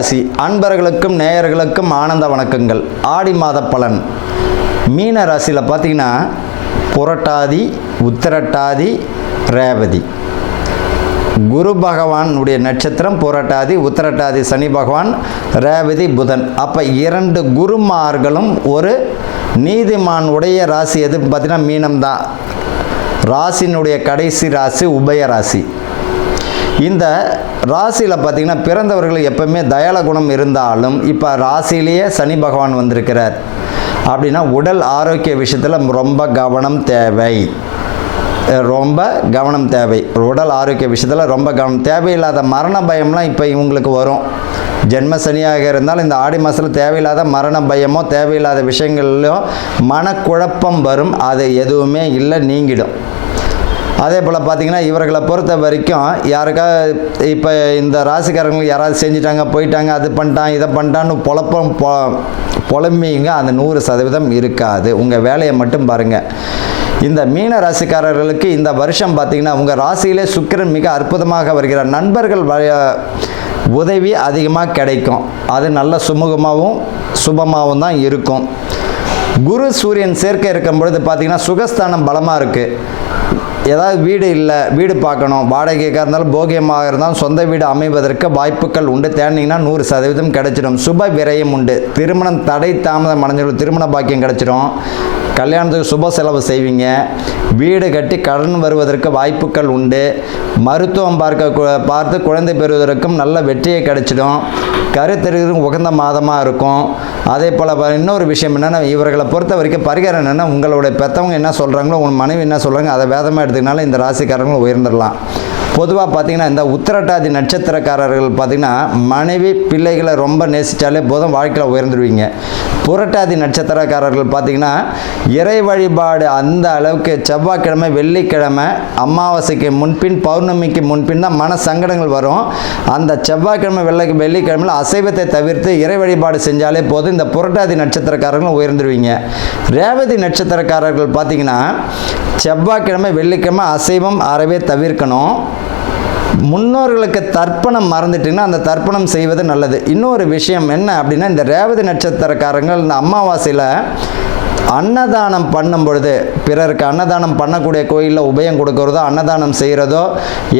மீனராசி அன்பர்களுக்கும் நேயர்களுக்கும் ஆனந்த வணக்கங்கள். ஆடி மாத பலன். மீன ராசியில் பார்த்தீங்கன்னா புரட்டாதி, உத்திரட்டாதி, ரேவதி. குரு பகவானுடைய நட்சத்திரம் புரட்டாதி, உத்திரட்டாதி சனி பகவான், ரேவதி புதன். அப்போ 2 குருமார்களும் ஒரு நீதிமான் உடைய ராசி எதுன்னு பார்த்தீங்கன்னா மீனம்தான். ராசினுடைய கடைசி ராசி உபய ராசி. இந்த ராசியில் பார்த்திங்கன்னா பிறந்தவர்கள் எப்பவுமே தயால குணம் இருந்தாலும் இப்போ ராசியிலேயே சனி பகவான் வந்திருக்கிறார் அப்படின்னா உடல் ஆரோக்கிய விஷயத்தில் ரொம்ப கவனம் தேவை. உடல் ஆரோக்கிய விஷயத்தில் ரொம்ப கவனம். தேவையில்லாத மரண பயம்லாம் இப்போ இவங்களுக்கு வரும். ஜென்ம சனியாக இருந்தால் இந்த ஆடி மாதத்தில் தேவையில்லாத மரண பயமோ தேவையில்லாத விஷயங்கள்லையோ மனக்குழப்பம் வரும். அது எதுவுமே இல்லை, நீங்கிடும். அதே போல் பார்த்திங்கன்னா இவர்களை பொறுத்த வரைக்கும் யாருக்கா இப்போ இந்த ராசிக்காரங்களுக்கு யாராவது செஞ்சுட்டாங்க, போயிட்டாங்க, அது பண்ணிட்டான், இதை பண்ணிட்டான்னு புலம்பிங்க. அந்த 100% இருக்காது. உங்கள் வேலையை மட்டும் பாருங்கள். இந்த மீன ராசிக்காரர்களுக்கு இந்த வருஷம் பார்த்திங்கன்னா உங்கள் ராசியிலே சுக்கிரன் மிக அற்புதமாக வருகிறார். நண்பர்கள் உதவி அதிகமாக கிடைக்கும். அது நல்ல சுமூகமாகவும் சுபமாகவும் தான் இருக்கும். குரு சூரியன் சேர்க்கை இருக்கும் பொழுது பார்த்திங்கன்னா சுகஸ்தானம் பலமாக இருக்குது. ஏதாவது வீடு இல்லை, வீடு பார்க்கணும், வாடகைக்காக இருந்தாலும் போகியமாக இருந்தாலும் சொந்த வீடு அமைவதற்கு வாய்ப்புகள் உண்டு. தேடினீங்கன்னா 100% கிடைச்சிடும். சுப விரயம் உண்டு. திருமணம் தடை தாமதம் அடைஞ்சிடும், திருமண பாக்கியம் கிடைச்சிடும். கல்யாணத்துக்கு சுப செலவு செய்வீங்க. வீடு கட்டி கடன் வருவதற்கு வாய்ப்புகள் உண்டு. மருத்துவம் பார்த்து குழந்தை பெறுவதற்கும் நல்ல வெற்றியை கிடைச்சிடும். கருத்தரிக்கும் உகந்த மாதமாக இருக்கும். அதே போல் இன்னொரு விஷயம் என்னென்னா இவர்களை பொறுத்த வரைக்கும் பரிகாரம் என்னென்னா உங்களுடைய பெற்றவங்க என்ன சொல்கிறாங்களோ உங்கள் மனைவி என்ன சொல்கிறாங்க அதை வேதமாக எடுத்துக்கினாலும் இந்த ராசிக்காரங்களும் உயர்ந்துடலாம். பொதுவாக பார்த்திங்கன்னா இந்த உத்திரட்டாதி நட்சத்திரக்காரர்கள் பார்த்திங்கன்னா மனைவி பிள்ளைகளை ரொம்ப நேசித்தாலே போதும், வாழ்க்கையில் உயர்ந்துடுவீங்க. புரட்டாதி நட்சத்திரக்காரர்கள் பார்த்திங்கன்னா இறை வழிபாடு அந்த அளவுக்கு செவ்வாய்க்கிழமை, வெள்ளிக்கிழமை, அமாவாசைக்கு முன்பின், பௌர்ணமிக்கு முன்பின் தான் மன சங்கடங்கள் வரும். அந்த செவ்வாய்க்கிழமை, வெள்ளிக்கிழமையில் அசைவத்தை தவிர்த்து இறை வழிபாடு செஞ்சாலே போதும், இந்த புரட்டாதி நட்சத்திரக்காரர்களும் உயர்ந்துடுவீங்க. ரேவதி நட்சத்திரக்காரர்கள் பார்த்திங்கன்னா செவ்வாய்க்கிழமை, வெள்ளிக்கிழமை அசைவம் அறவே தவிர்க்கணும். முன்னோர்களுக்கு தர்ப்பணம் மறந்துட்டிங்கன்னா அந்த தர்ப்பணம் செய்வது நல்லது. இன்னொரு விஷயம் என்ன அப்படின்னா இந்த ரேவதி நட்சத்திரக்காரங்கள் இந்த அமாவாசையில் அன்னதானம் பண்ணும் பொழுது, பிறருக்கு அன்னதானம் பண்ணக்கூடிய கோயிலில் உபயம் கொடுக்கறதோ அன்னதானம் செய்கிறதோ,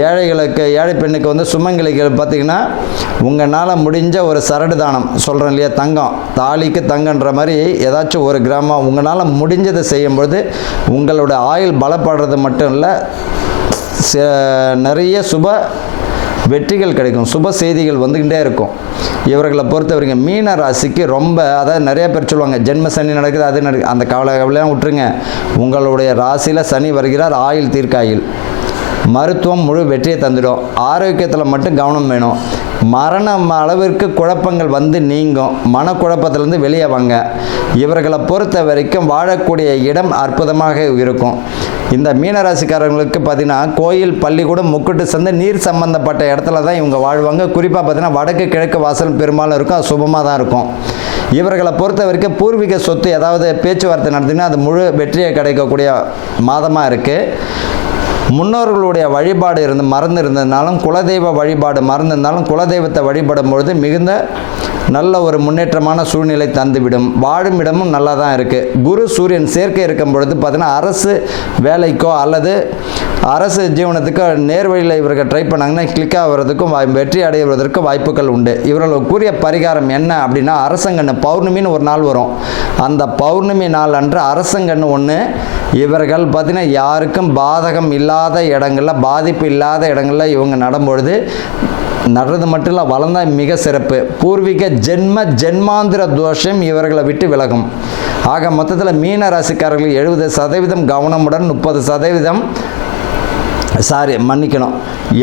ஏழைகளுக்கு, ஏழை பெண்ணுக்கு சுமங்கலிகள் பார்த்திங்கன்னா உங்களால் முடிஞ்ச ஒரு சரடு தானம் சொல்கிறோம் இல்லையா, தங்கம், தாலிக்கு தங்கன்ற மாதிரி ஏதாச்சும் 1 கிராமம் உங்களால் முடிஞ்சதை செய்யும்பொழுது உங்களோட ஆயுள் பலப்படுறது மட்டும் இல்லை, நிறைய சுப வெற்றிகள் கிடைக்கும், சுப செய்திகள் வந்துக்கிட்டே இருக்கும். இவர்களை பொறுத்த வரைக்கும் மீன ராசிக்கு ரொம்ப, அதாவது நிறைய பேர் சொல்லுவாங்க ஜென்ம சனி நடக்குது, அது நடக்குது, அந்த கவலையெல்லாம் விட்டுருங்க. உங்களுடைய ராசியில் சனி வருகிறார். ஆயுள் தீர்க்காயுள், மருத்துவம் முழு வெற்றியை தந்துடும். ஆரோக்கியத்தில் மட்டும் கவனம் வேணும். மரணம் அளவிற்கு குழப்பங்கள் நீங்கும். மனக்குழப்பத்திலேருந்து வெளியே வாங்க. இவர்களை பொறுத்த வரைக்கும் வாழக்கூடிய இடம் அற்புதமாக இருக்கும். இந்த மீனராசிக்காரங்களுக்கு பார்த்திங்கன்னா கோயில், பள்ளிக்கூடம், முக்குட்டு சந்தை, நீர் சம்பந்தப்பட்ட இடத்துல தான் இவங்க வாழ்வாங்க. குறிப்பாக பார்த்திங்கன்னா வடக்கு கிழக்கு வாசல் பெரும்பாலும் இருக்கும். அது சுபமாக தான் இருக்கும். இவர்களை பொறுத்த வரைக்கும் பூர்வீக சொத்து ஏதாவது பேச்சுவார்த்தை நடத்தினா அது முழு வெற்றியை கிடைக்கக்கூடிய மாதமாக இருக்குது. முன்னோர்களுடைய வழிபாடு மறந்து இருந்ததுனாலும், குலதெய்வ வழிபாடு மறந்திருந்தாலும் குலதெய்வத்தை வழிபடும் பொழுது மிகுந்த நல்ல ஒரு முன்னேற்றமான சூழ்நிலை தந்துவிடும். வாழும் இடமும் நல்லா தான் இருக்குது. குரு சூரியன் சேர்க்கை இருக்கும் பொழுது பார்த்தீங்கன்னா அரசு வேலைக்கோ அல்லது அரசு ஜீவனத்துக்கோ நேர்வழியில் இவர்கள் ட்ரை பண்ணாங்கன்னா கிளிக் ஆகிறதுக்கும் வெற்றி அடைவதற்கும் வாய்ப்புகள் உண்டு. இவர்கள் கூறிய பரிகாரம் என்ன அப்படின்னா அரசங்கண்ணு பௌர்ணமின்னு ஒரு நாள் வரும். அந்த பௌர்ணமி நாள் அன்று அரசங்கண்ணு ஒன்று இவர்கள் பார்த்திங்கன்னா யாருக்கும் பாதகம் இல்லாத இடங்களில், பாதிப்பு இல்லாத இடங்களில் இவங்க நடும்பொழுது நடுறது மட்டும் இல்லை, வளர்ந்தால் மிக சிறப்பு. பூர்வீக ஜென்மாந்திர தோஷம் இவர்களை விட்டு விலகும். ஆக மொத்தத்தில் மீன ராசிக்காரர்கள் 70% கவனமுடன்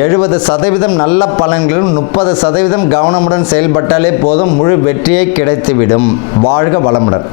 70% நல்ல பலன்களும் 30% கவனமுடன் செயல்பட்டாலே போதும், முழு வெற்றியை கிடைத்துவிடும். வாழ்க வளமுடன்.